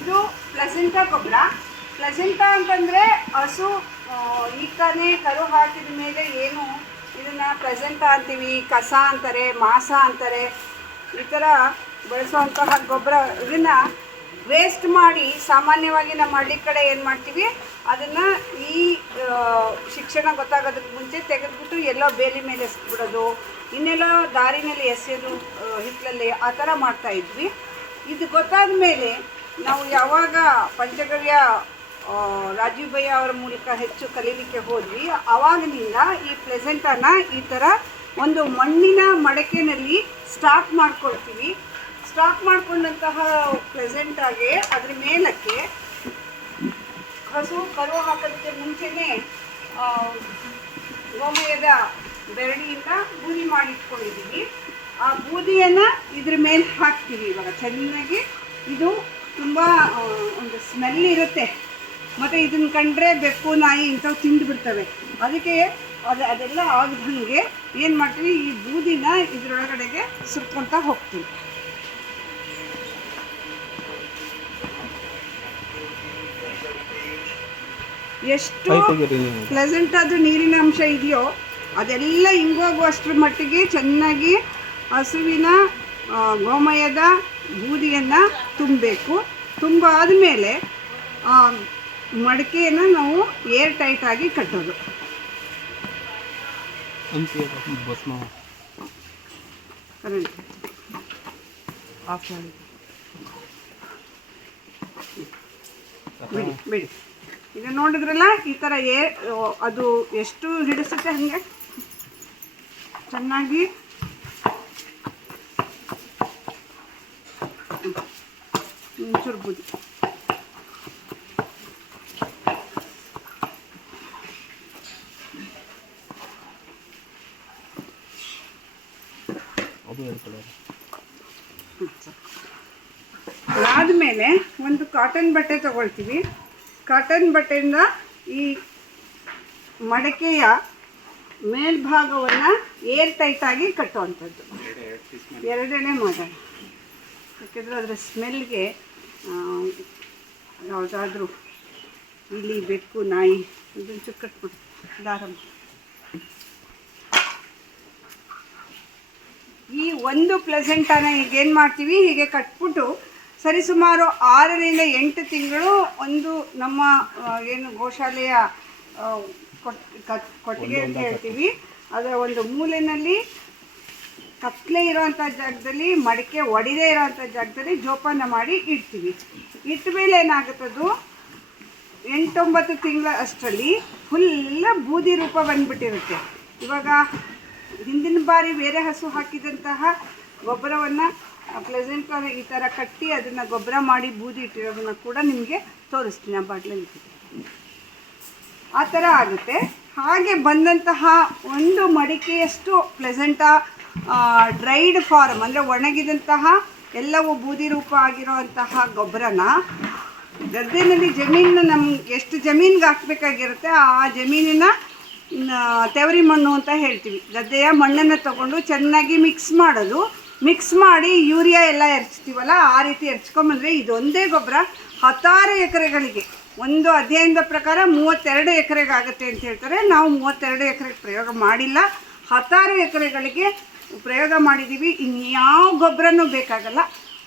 ಇದು ಪ್ಲೆಸೆಂಟಾ ಗೊಬ್ಬರ. ಪ್ಲೆಸೆಂಟಾ ಅಂತಂದರೆ ಹಸು ಈಗನೇ ಕರು ಹಾಕಿದ ಮೇಲೆ ಏನು ಇದನ್ನು ಪ್ಲೆಸೆಂಟಾ ಅಂತೀವಿ, ಕಸ ಅಂತಾರೆ, ಮಾಸ ಅಂತಾರೆ, ಈ ಥರ ಬಳಸುವಂತಹ ಗೊಬ್ಬರ. ಇದನ್ನು ವೇಸ್ಟ್ ಮಾಡಿ ಸಾಮಾನ್ಯವಾಗಿ ನಮ್ಮ ಹಳ್ಳಿ ಕಡೆ ಏನು ಮಾಡ್ತೀವಿ, ಅದನ್ನು ಈ ಶಿಕ್ಷಣ ಗೊತ್ತಾಗೋದಕ್ಕೆ ಮುಂಚೆ ತೆಗೆದುಬಿಟ್ಟು ಎಲ್ಲೋ ಬೇಲಿ ಮೇಲೆ ಎಸ್ಬಿಡೋದು, ಇನ್ನೆಲ್ಲೋ ದಾರಿನಲ್ಲಿ ಎಸೆಯೋದು ಹಿತ್ತಲಲ್ಲಿ, ಆ ಥರ ಮಾಡ್ತಾಯಿದ್ವಿ. ಇದು ಗೊತ್ತಾದ ಮೇಲೆ ನಾವು ಯಾವಾಗ ಪಂಚಗವ್ಯ ರಾಜೀವ್ ಭಯ್ಯ ಅವರ ಮೂಲಕ ಹೆಚ್ಚು ಕಲೀಲಿಕ್ಕೆ ಹೋದ್ವಿ, ಆವಾಗಿನಿಂದ ಈ ಪ್ಲೆಸೆಂಟಾನ ಈ ಥರ ಒಂದು ಮಣ್ಣಿನ ಮಡಕೆಯಲ್ಲಿ ಸ್ಟಾಕ್ ಮಾಡ್ಕೊಳ್ತೀವಿ. ಸ್ಟಾಕ್ ಮಾಡ್ಕೊಂಡಂತಹ ಪ್ಲೆಸೆಂಟಾಗೆ ಅದ್ರ ಮೇಲಕ್ಕೆ ಹಸು ಕರು ಹಾಕೋದಕ್ಕೆ ಮುಂಚೆನೇ ಗೋಮಯದ ಬೆರಡಿಯಿಂದ ಬೂದಿ ಮಾಡಿಟ್ಕೊಂಡಿದ್ದೀವಿ. ಆ ಬೂದಿಯನ್ನು ಇದ್ರ ಮೇಲೆ ಹಾಕ್ತೀವಿ. ಇವಾಗ ಚೆನ್ನಾಗಿ ಇದು ತುಂಬ ಒಂದು ಸ್ಮೆಲ್ ಇರುತ್ತೆ, ಮತ್ತು ಇದನ್ನು ಕಂಡ್ರೆ ಬೆಕ್ಕು ನಾಯಿ ಇಂಥವು ತಿಂದು ಬಿಡ್ತವೆ. ಅದಕ್ಕೆ ಅದೆಲ್ಲ ಆಗದಂಗೆ ಏನು ಮಾಡ್ತೀವಿ, ಈ ಬೂದಿನ ಇದರೊಳಗಡೆಗೆ ಸುರ್ಕೊಳ್ತಾ ಹೋಗ್ತೀವಿ. ಎಷ್ಟು ಪ್ಲೆಸೆಂಟ್ ಅದು ನೀರಿನ ಅಂಶ ಇದೆಯೋ ಅದೆಲ್ಲ ಹಿಂಗೋಗುವಷ್ಟರ ಮಟ್ಟಿಗೆ ಚೆನ್ನಾಗಿ ಹಸುವಿನ ಗೋಮಯದ ಬೂದಿಯನ್ನು ತುಂಬಬೇಕು. ತುಂಬಾದ ಮೇಲೆ ಮಡಕೆಯನ್ನು ನಾವು ಏರ್ ಟೈಟಾಗಿ ಕಟ್ಟೋದು. ಆಫ್ ಮಾಡಿ ಬಿಡಿ. ಈಗ ನೋಡಿದ್ರಲ್ಲ, ಈ ಥರ ಅದು ಎಷ್ಟು ಹಿಡಿಸುತ್ತೆ ಹಾಗೆ ಚೆನ್ನಾಗಿ ಒಂಚೂರು ಬೂದಿ. ಅದಾದಮೇಲೆ ಒಂದು ಕಾಟನ್ ಬಟ್ಟೆ ತಗೊಳ್ತೀವಿ. ಕಾಟನ್ ಬಟ್ಟೆಯಿಂದ ಈ ಮಡಕೆಯ ಮೇಲ್ಭಾಗವನ್ನು ಏರ್ ಟೈಟಾಗಿ ಕಟ್ಟುವಂಥದ್ದು. ಎರಡನೇ ಮಾಡೋಣ, ಯಾಕೆಂದರೆ ಅದರ ಸ್ಮೆಲ್ಗೆ ಯಾವುದಾದ್ರೂ ಇಲಿ, ಬೆಕ್ಕು, ನಾಯಿ ಇದನ್ನು ಚುಕ್ಕಟ್ಬಿಟ್ಟು ದಾರ. ಈ ಒಂದು ಪ್ಲೆಸೆಂಟಾನ ಈಗೇನು ಮಾಡ್ತೀವಿ, ಹೀಗೆ ಕಟ್ಬಿಟ್ಟು ಸರಿಸುಮಾರು 6 ರಿಂದ 8 ತಿಂಗಳು ಒಂದು ನಮ್ಮ ಏನು ಗೋಶಾಲೆಯ ಕೊಟ್ಟಿಗೆ ಅಂತ ಹೇಳ್ತೀವಿ, ಅದರ ಒಂದು ಮೂಲೆಯಲ್ಲಿ ಕತ್ಲೆ ಇರೋವಂಥ ಜಾಗದಲ್ಲಿ, ಮಡಿಕೆ ಒಡೆದೇ ಇರೋವಂಥ ಜಾಗದಲ್ಲಿ ಜೋಪಾನ ಮಾಡಿ ಇಡ್ತೀವಿ. ಇಟ್ಟ ಮೇಲೆ ಏನಾಗುತ್ತದು 8-9 ತಿಂಗಳ ಅಷ್ಟರಲ್ಲಿ ಫುಲ್ಲ ಬೂದಿ ರೂಪ ಬಂದುಬಿಟ್ಟಿರುತ್ತೆ. ಇವಾಗ ಹಿಂದಿನ ಬಾರಿ ಬೇರೆ ಹಸು ಹಾಕಿದಂತಹ ಗೊಬ್ಬರವನ್ನು ಪ್ಲೆಸೆಂಟನ್ನು ಈ ಥರ ಕಟ್ಟಿ ಅದನ್ನು ಗೊಬ್ಬರ ಮಾಡಿ ಬೂದಿ ಇಟ್ಟಿರೋದನ್ನು ಕೂಡ ನಿಮಗೆ ತೋರಿಸ್ತೀನಿ. ಆ ಬಾಟ್ಲಲ್ಲಿ ಆ ಥರ ಆಗುತ್ತೆ. ಹಾಗೆ ಬಂದಂತಹ ಒಂದು ಮಡಿಕೆಯಷ್ಟು ಪ್ಲೆಸೆಂಟಾ ಡ್ರೈಡ್ ಫಾರ್ಮ್ ಅಂದರೆ ಒಣಗಿದಂತಹ ಎಲ್ಲವೂ ಬೂದಿ ರೂಪ ಆಗಿರೋವಂತಹ ಗೊಬ್ಬರನ ಗದ್ದೆನಲ್ಲಿ ಜಮೀನನ್ನ ನಮ್ಗೆ ಎಷ್ಟು ಜಮೀನಿಗೆ ಹಾಕಬೇಕಾಗಿರುತ್ತೆ ಆ ಜಮೀನಿನ ತೆವರಿ ಮಣ್ಣು ಅಂತ ಹೇಳ್ತೀವಿ. ಗದ್ದೆಯ ಮಣ್ಣನ್ನು ತಗೊಂಡು ಚೆನ್ನಾಗಿ ಮಿಕ್ಸ್ ಮಾಡೋದು. ಮಿಕ್ಸ್ ಮಾಡಿ ಯೂರಿಯಾ ಎಲ್ಲ ಎರಚ್ತೀವಲ್ಲ, ಆ ರೀತಿ ಎರಚ್ಕೊಂಬಂದರೆ ಇದೊಂದೇ ಗೊಬ್ಬರ 16 ಎಕರೆಗಳಿಗೆ. ಒಂದು ಅಧ್ಯಯನದ ಪ್ರಕಾರ 32 ಎಕರೆಗೆ ಆಗುತ್ತೆ ಅಂತ ಹೇಳ್ತಾರೆ. ನಾವು 32 ಎಕರೆಗೆ ಪ್ರಯೋಗ ಮಾಡಿಲ್ಲ, 16 ಎಕರೆಗಳಿಗೆ ಪ್ರಯೋಗ ಮಾಡಿದ್ದೀವಿ. ಇನ್ಯಾವ ಗೊಬ್ಬರನೂ ಬೇಕಾಗಲ್ಲ.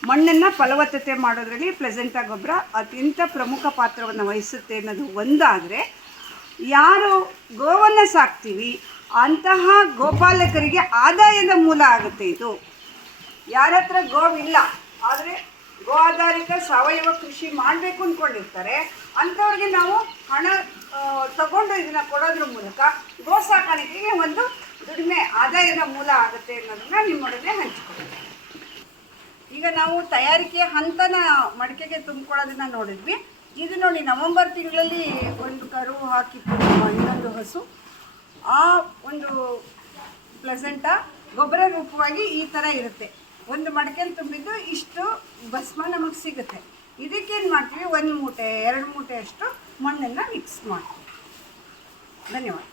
ಮಣ್ಣನ್ನು ಫಲವತ್ತತೆ ಮಾಡೋದ್ರಲ್ಲಿ ಪ್ಲೆಸೆಂಟಾ ಗೊಬ್ಬರ ಅತ್ಯಂತ ಪ್ರಮುಖ ಪಾತ್ರವನ್ನು ವಹಿಸುತ್ತೆ ಅನ್ನೋದು ಒಂದಾದರೆ, ಯಾರು ಗೋವನ್ನು ಸಾಕ್ತೀವಿ ಅಂತಹ ಗೋಪಾಲಕರಿಗೆ ಆದಾಯದ ಮೂಲ ಆಗುತ್ತೆ ಇದು. ಯಾರ ಹತ್ರ ಗೋವಿಲ್ಲ ಆದರೆ ಗೋ ಆಧಾರಿತ ಸಾವಯವ ಕೃಷಿ ಮಾಡಬೇಕು ಅಂದ್ಕೊಂಡಿರ್ತಾರೆ, ಅಂಥವ್ರಿಗೆ ನಾವು ಹಣ ತಗೊಂಡು ಇದನ್ನು ಕೊಡೋದ್ರ ಮೂಲಕ ಗೋ ಸಾಕಾಣಿಕೆಗೆ ಒಂದು ದುಡಿಮೆ ಆದಾಯದ ಮೂಲ ಆಗುತ್ತೆ ಅನ್ನೋದನ್ನು ನಿಮ್ಮೊಡನೆ ಹಂಚಿಕೊಳ್ಳೋಣ. ಈಗ ನಾವು ತಯಾರಿಕೆಯ ಹಂತನ ಮಡಿಕೆಗೆ ತುಂಬಿಕೊಳ್ಳೋದನ್ನು ನೋಡಿದ್ವಿ. ಇದು ನೋಡಿ, ನವೆಂಬರ್ ತಿಂಗಳಲ್ಲಿ ಒಂದು ಕರು ಹಾಕಿತ್ತು ಇನ್ನೊಂದು ಹಸು. ಆ ಒಂದು ಪ್ಲೆಸೆಂಟಾ ಗೊಬ್ಬರ ರೂಪವಾಗಿ ಈ ಥರ ಇರುತ್ತೆ. ಒಂದು ಮಡಕೆಯಲ್ಲಿ ತುಂಬಿದ್ದು ಇಷ್ಟು ಭಸ್ಮ ನಮಗೆ ಸಿಗುತ್ತೆ. ಇದಕ್ಕೇನು ಮಾಡ್ತೀವಿ, 1 ಮೂಟೆ 2 ಮೂಟೆ ಅಷ್ಟು ಮಣ್ಣನ್ನು ಮಿಕ್ಸ್ ಮಾಡ್ತೀವಿ. ಧನ್ಯವಾದ.